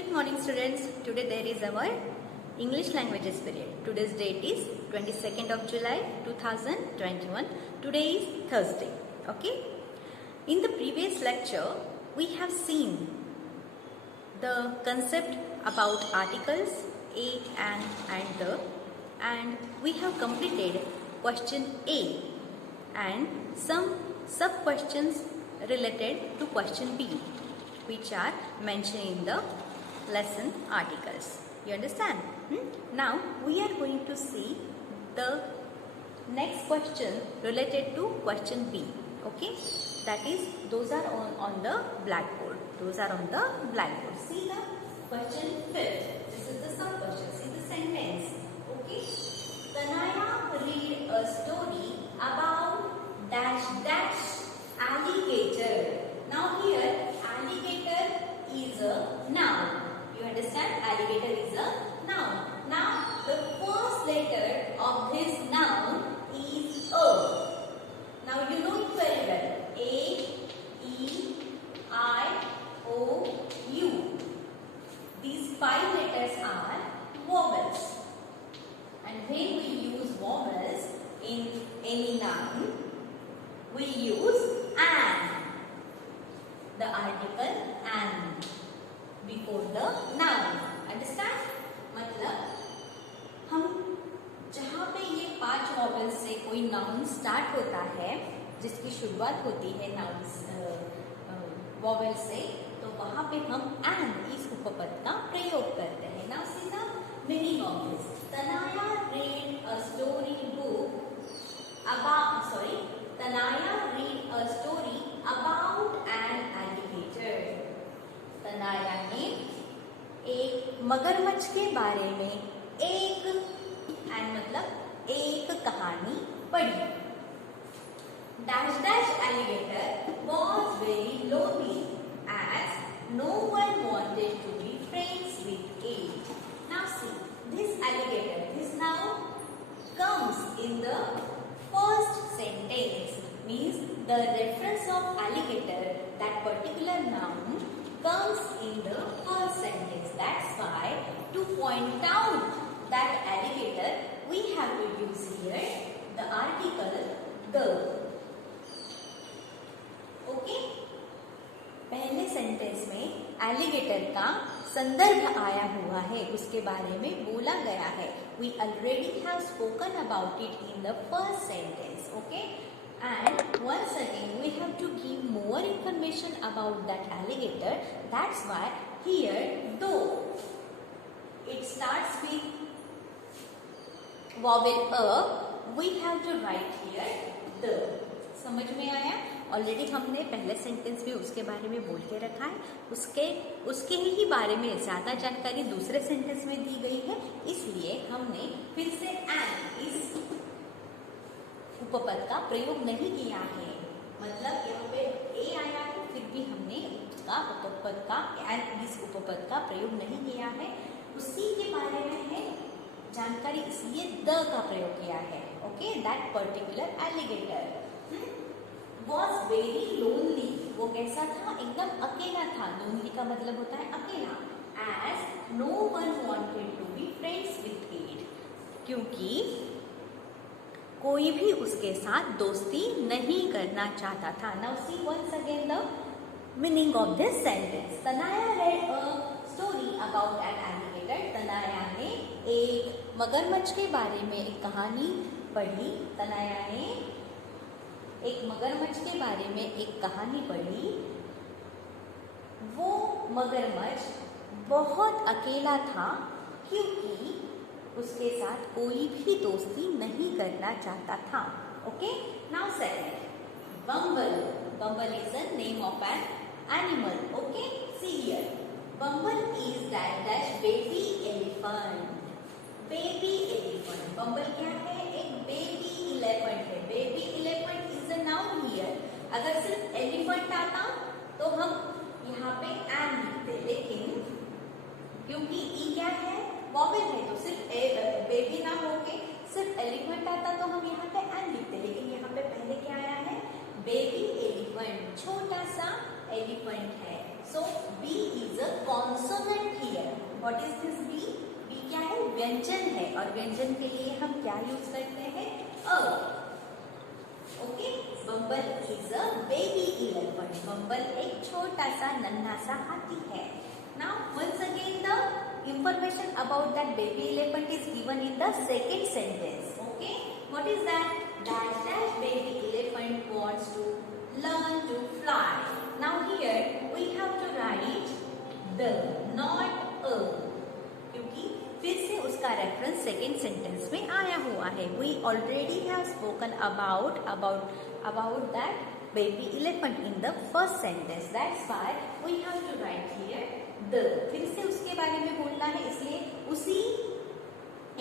Good morning students. Today there is our English languages period. Today's date is 22nd of July 2021. Today is Thursday. Okay. In the previous lecture we have seen the concept about articles a and the, and we have completed question A and some sub questions related to question B, which are mentioned in the lesson articles. You understand? Now we are going to see the next question related to question B. Okay, that is, those are on the blackboard. Those are on the blackboard. See the question 5. This is the sub question. See the sentence. Okay, Tanaya read a story about dash dash alligator. Now here alligator is a noun. You understand? Alligator is a noun. Now the first letter of this noun is A. Now you know it very well. A, E, I, O, U. These 5 letters are vowels. And when we use vowels in any noun, we use an. The article an before the noun. Understand? मतलब हम जहाँ पे ये 5 वॉवेल्स से कोई noun start होता है, जिसकी शुरुआत होती है नाउन वॉवेल से, तो वहाँ पे हम एन इस उपपद का प्रयोग करते हैं. Now see the meaning of this. तनाया read a story book about Tanaya read a story about an alligator. तनाया ने एक मगरमच्छ के बारे में एक मतलब एक कहानी पढ़ी. Dash dash alligator was very lonely as no one wanted to be friends with it. Now see, this alligator, this noun comes in the first sentence. Means the reference of alligator, that particular noun, comes in the first sentence. That's why to point out that alligator, we have to use here the article the. Okay? पहले सेंटेंस में एलिगेटर का संदर्भ आया हुआ है, उसके बारे में बोला गया है. We already have spoken about it in the first sentence. Okay? And once again we have to give more information about that alligator. That's why here though it starts with vowel a, we have to write here the. समझ में आया? ऑलरेडी हमने पहले सेंटेंस में उसके बारे में बोल के रखा है. उसके ही बारे में ज़्यादा जानकारी दूसरे सेंटेंस में दी गई है, इसलिए हमने फिर से एन इस उपपद का प्रयोग नहीं किया है. मतलब यहाँ पे ए आया है, फिर भी हमने उसका उपपद का एन इस उपपद का प्रयोग नहीं किया है. उसी के बारे में है जानकारी, इसलिए द का प्रयोग किया है. Okay, that particular alligator was very lonely. वो कैसा था? एकदम अकेला था. lonely का मतलब होता है अकेला. as no one wanted to be friends with it. क्योंकि कोई भी उसके साथ दोस्ती नहीं करना चाहता था. Now see once again the meaning of this sentence. Tanaya read a story about an alligator. तनाया ने एक मगरमच्छ के बारे में एक कहानी पढ़ी. तनाया ने एक मगरमच्छ के बारे में एक कहानी पढ़ी. वो मगरमच्छ बहुत अकेला था क्योंकि उसके साथ कोई भी दोस्ती नहीं करना चाहता था. Okay, now second, Bumble. Bumble is the name of an animal. Okay, see here. Bumble is that dash baby elephant. Baby elephant. Bumble क्या है? एक बेबी एलिफेंट है. Baby elephant is a noun here. अगर सिर्फ एलिफेंट आता तो हम यहाँ पे एन लिखते, लेकिन क्योंकि ई क्या है? वॉवेल है, तो सिर्फ बेबी ना होके सिर्फ एलिफेंट आता तो हम यहाँ पे एन लिखते, लेकिन यहाँ पे पहले क्या आया है? Baby elephant. छोटा सा एलिफेंट है. So B is a consonant here. What is this B? B क्या है? व्यंजन है, और व्यंजन के लिए हम क्या यूज करते हैं? Uh. Okay, Bumble is a baby elephant. Bumble एक छोटा सा नन्हा सा हाथी है। Now once again the information about that baby elephant is given in the second sentence. Okay, what is that? Dash dash baby elephant wants to learn to fly. Now here we have to write the, not a, क्योंकि फिर से उसका reference second sentence में आया हुआ है. We already have spoken about that baby elephant in the first sentence. That's why we have to write here the. फिर से उसके बारे में बोलना है, इसलिए उसी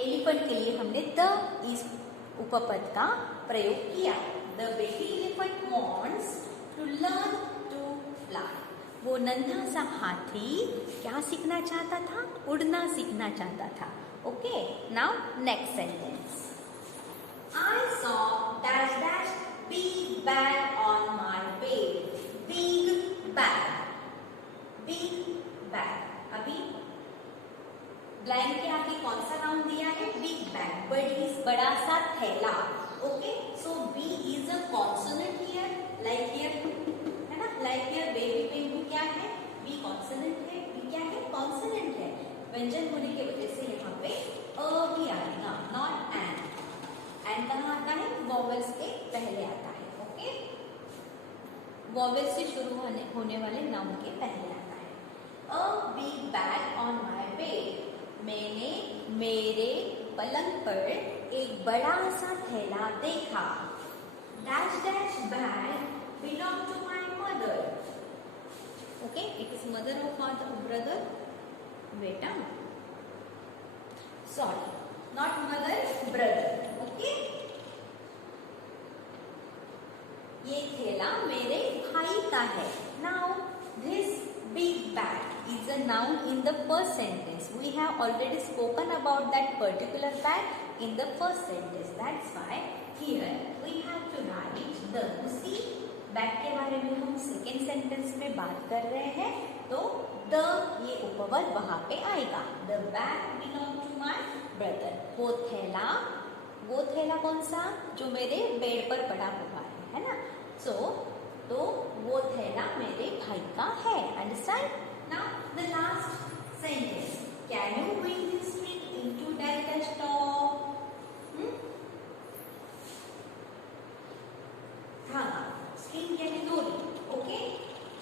एलिफेंट के लिए हमने द इस उपपद का प्रयोग किया. The baby elephant wants to learn to fly. वो नन्हा सा हाथी क्या सीखना चाहता था? उड़ना सीखना चाहता था. Okay, now next sentence. I saw dash dash big bag on my bed. Big bag, big bag. अभी ब्लैंक के आगे कौन सा नाउन दिया है? बिग बैग, बड़ा सा थैला. Okay, so B is a consonant here, like here, है ना? लाइक हियर बेबी पेंगुइन क्या है? बी कॉन्सोनेंट है. बी क्या है? कॉन्सोनेंट है. व्यंजन होने की वजह से यहाँ पे अ भी आएगा, नॉट एन. एन कहाँ आता है? वॉवेल्स के पहले आता है. ओके, वॉवेल से शुरू होने वाले नाउन के पहले आता है. A big bag on my bed. मैंने मेरे पलंग पर एक बड़ा सा थैला देखा. Dash dash bag belong to my mother. Okay, it is mother of father brother. बेटा, sorry, not mother, brother. Okay, ये थैला मेरे भाई का है. Now this big bag is a noun in the first sentence. We have already spoken about that particular bag in the first sentence. That's why here we have to write the. उसी बैग के बारे में हम second sentence में बात कर रहे हैं, तो the ये उपपद वहां पे आएगा. The bag belong to my brother. वो थैला कौन सा? जो मेरे बेड पर पड़ा हुआ है ना? तो वो थैला मेरे भाई का है. Understand? Now the last sentence. Can you bring this string into dash dash top? धागा, स्ट्रिंग यानी डोरी. Okay,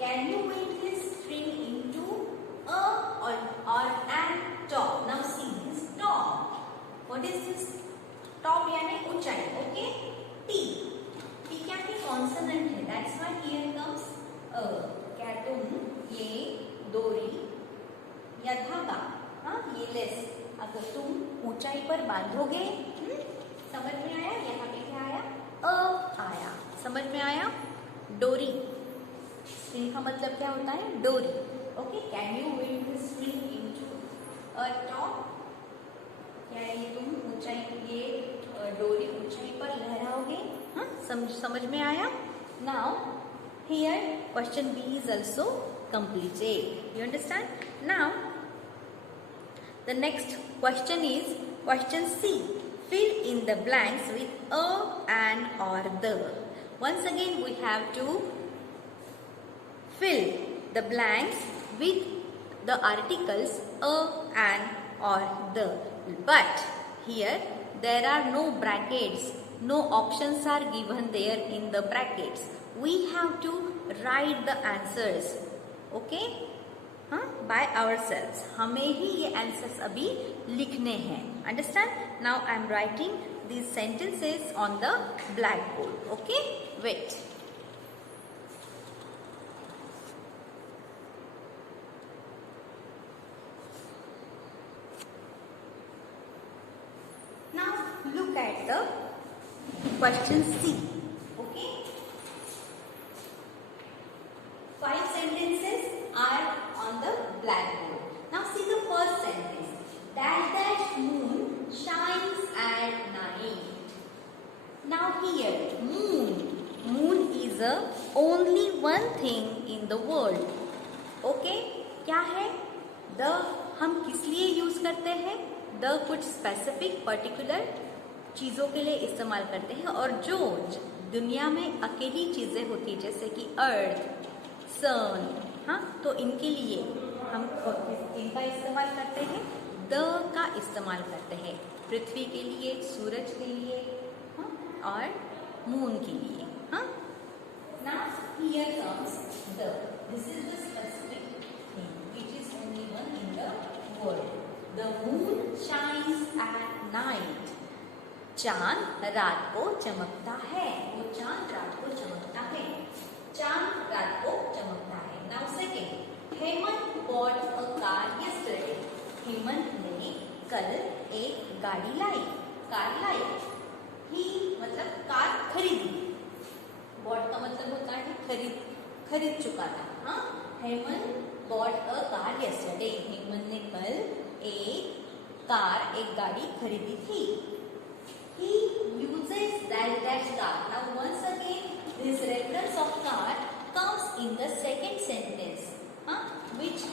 can you bring this string into a और an top? Now see this top. What is this? Top यानी ऊंचाई. Okay, T. T क्या है? Consonant है. That's why here comes a. क्या तुम ये डोरी या धागा, हाँ, ये लेस, अगर तुम ऊंचाई पर बांधोगे, समझ में आया? यहाँ पे क्या आया? अ आया. समझ में आया? डोरी, स्ट्रिंग का मतलब क्या होता है? डोरी. Okay, can you wind this string into अ टॉप? क्या ये तुम ऊंचाई, ये डोरी ऊंचाई पर लहराओगे? हाँ, समझ में आया? Now here question B is also completed. You understand? Now the next question is question C. Fill in the blanks with a, an or the. Once again we have to fill the blanks with the articles a, an or the. But here there are no brackets. No options are given there in the brackets. We have to write the answers. Okay? हाँ, by ourselves. हमें ही ये answers अभी लिखने हैं. Understand? Now I am writing these sentences on the blackboard. Okay? Wait. Now look at the question C. Okay? 5 sentences are on the blackboard. Now see the first sentence. Dash dash moon shines at night. Now here moon is the only one thing in the world. Okay? क्या है? द हम किस लिए यूज करते हैं? द कुछ specific particular चीजों के लिए इस्तेमाल करते हैं, और जो दुनिया में अकेली चीजें होती है जैसे कि अर्थ, सन, हाँ, तो इनके लिए हम इनका इस्तेमाल करते हैं, द का इस्तेमाल करते हैं। पृथ्वी के लिए, सूरज के लिए, हाँ, और मून के लिए। हाँ, now here comes the, this is the specific thing which is only one in the world. The moon shines at night. चांद रात को चमकता है। वो चांद रात को चमकता है। चांद रात को चमकता है। Now second, Hemant bought a car yesterday. Hemant ने कल एक गाड़ी लाई, कार लाई। ही मतलब कार खरीदी। bought का मतलब होता है खरीद चुका था। हाँ, Hemant bought a car yesterday. Hemant ने कल एक गाड़ी खरीदी थी। He uses that car. Now once again, this reference of car comes in the second sentence, which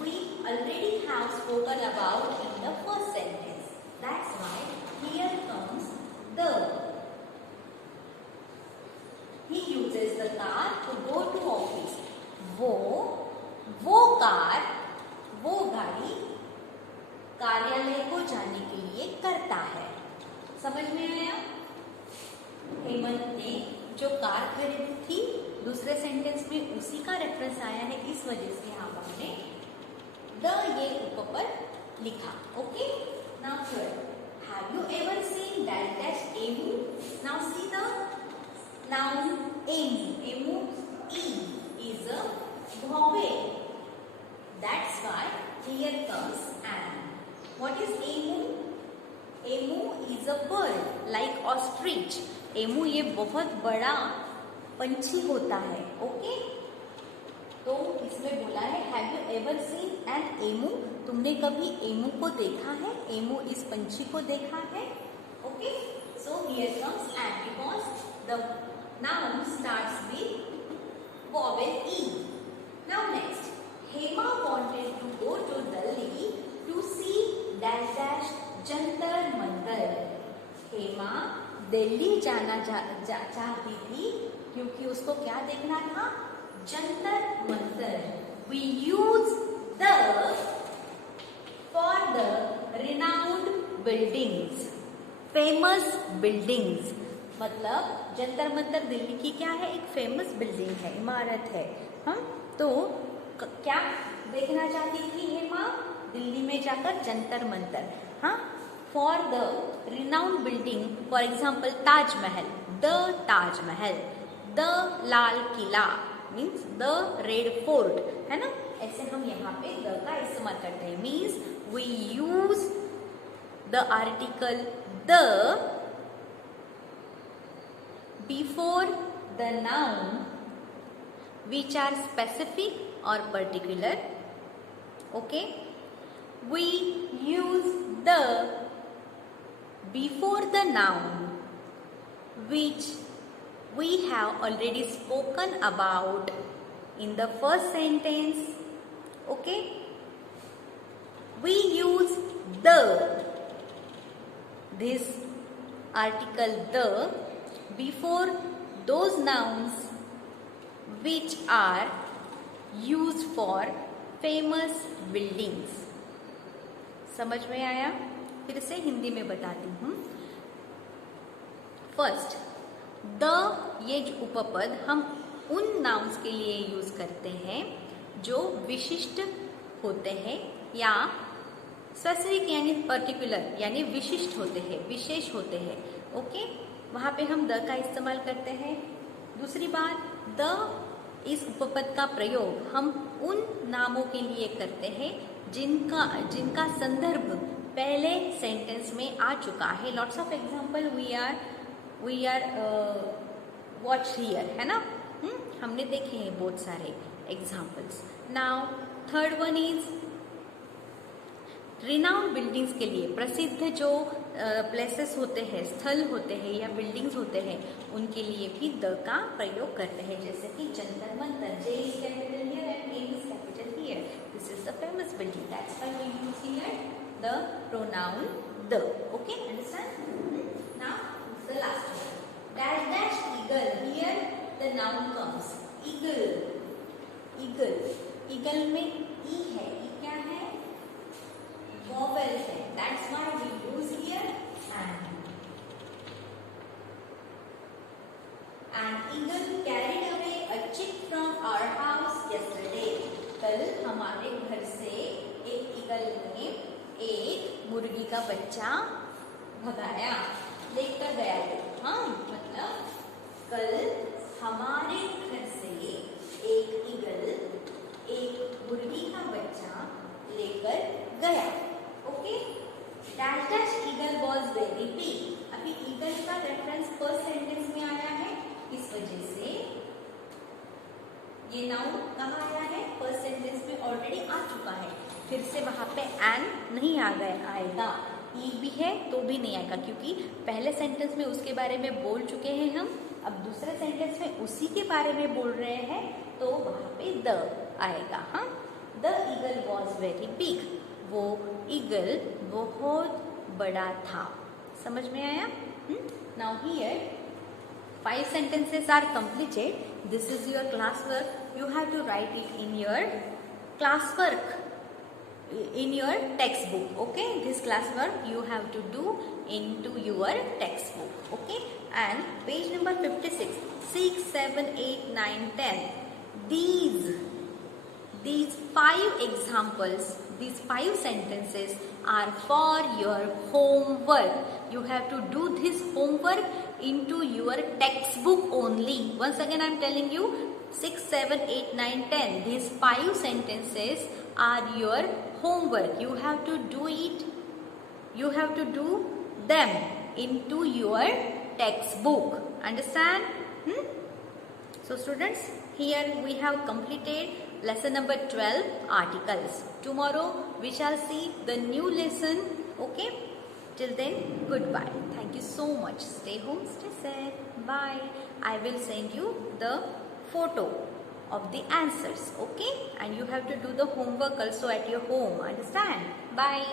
we already have spoken about in the first sentence. That's why here comes the. He uses the car to go to office. वो कार, वो गाड़ी कार्यालय को जाने के लिए करता है। समझ में आया? हेमंत ने जो कार खरीदी थी, दूसरे सेंटेंस में उसी का रेफरेंस आया है, इस वजह से यहाँ पर हमने द ये उपपद लिखा। Okay, now third, have you ever seen dash emu? Now see the noun emu. emu is a vowel. That's why here comes an. What is emu? emu is a bird like ostrich. emu ये बहुत बड़ा पंछी होता है। ओके, तो इसमें बोला है have you ever seen an emu? तुमने कभी एमू को देखा है? एमू इस पंछी को देखा है। Okay, so here comes an because the noun starts with vowel e. Now next, Hema wanted to go to Delhi to see dash Jantar मंतर। हेमा दिल्ली जाना चाहती थी क्योंकि उसको क्या देखना था? जंतर Mantar. We use the for the renowned buildings, famous buildings। मतलब जंतर मंतर दिल्ली की क्या है? एक फेमस बिल्डिंग है, इमारत है। हम तो क्या देखना चाहती थी हेमा? दिल्ली में जाकर जंतर मंतर। हाँ, for the renowned building, for example Taj Mahal, द ताजमहल, द Lal Qila means the red fort, है ना? ऐसे हम यहाँ पे द का इस्तेमाल करते हैं। Means we use the article the before the noun which are specific or particular. Okay, we use the before the noun which we have already spoken about in the first sentence. Okay, we use this article the before those nouns which are used for famous buildings. समझ में आया? फिर से हिंदी में बताती हूँ। First, the ये जो उपपद हम उन नाउन्स के लिए यूज करते हैं जो विशिष्ट होते हैं या स्पेसिफिक यानी पर्टिकुलर यानी विशिष्ट होते हैं, विशेष होते हैं। ओके, वहां पे हम द का इस्तेमाल करते हैं। दूसरी बात, द इस उपपद का प्रयोग हम उन नामों के लिए करते हैं जिनका संदर्भ पहले सेंटेंस में आ चुका है। Lots of example we are watch here, है ना? हमने देखे हैं बहुत सारे examples. Now third one is renowned buildings के लिए प्रसिद्ध जो प्लेसेस होते हैं, स्थल होते हैं या बिल्डिंग्स होते हैं, उनके लिए भी द का प्रयोग करते हैं। जैसे कि जंतर Mantar, J is capital here and A is capital here. This is the famous building, that's the pronoun the. Okay, understand? Now the last one. Dash dash eagle. Here the noun comes. Eagle. Eagle. Eagle में e है. E क्या है? Vowel है. That's why we use here and. An eagle carried away a chick from our house yesterday. कल हमारे घर से एक ईगल ने एक मुर्गी का बच्चा भगाया, लेकर गया. हाँ, मतलब कल हमारे घर से एक ईगल एक मुर्गी का बच्चा लेकर गया. Okay. Dash dash eagle was very big. अभी ईगल का रेफरेंस फर्स्ट सेंटेंस में आया है, इस वजह से ये नाउन कहाँ आया है? फर्स्ट सेंटेंस में ऑलरेडी आ चुका है. फिर से वहां पे एन नहीं आ गया आएगा. ई भी है तो भी नहीं आएगा, क्योंकि पहले सेंटेंस में उसके बारे में बोल चुके हैं हम. अब दूसरे सेंटेंस में उसी के बारे में बोल रहे हैं, तो वहां पे द आएगा. हाँ, the eagle was very big. वो ईगल बहुत बड़ा था. समझ में आया? Now here 5 sentences are completed. This is your classwork. You have to write it in your classwork, in your textbook. Okay, this classwork you have to do into your textbook. Okay, and page number 56, 6, 7, 8, 9, 10. These 5 examples, these 5 sentences are for your homework. You have to do this homework into your textbook only. Once again I am telling you, 6, 7, 8, 9, 10. These 5 sentences are your homework. You have to do it. You have to do them into your textbook. Understand? So students, here we have completed lesson number 12, articles. Tomorrow we shall see the new lesson. Okay? Till then, goodbye. Thank you so much. Stay home, stay safe. Bye. I will send you the photo of the answers. Okay? And you have to do the homework also at your home. Understand? Bye.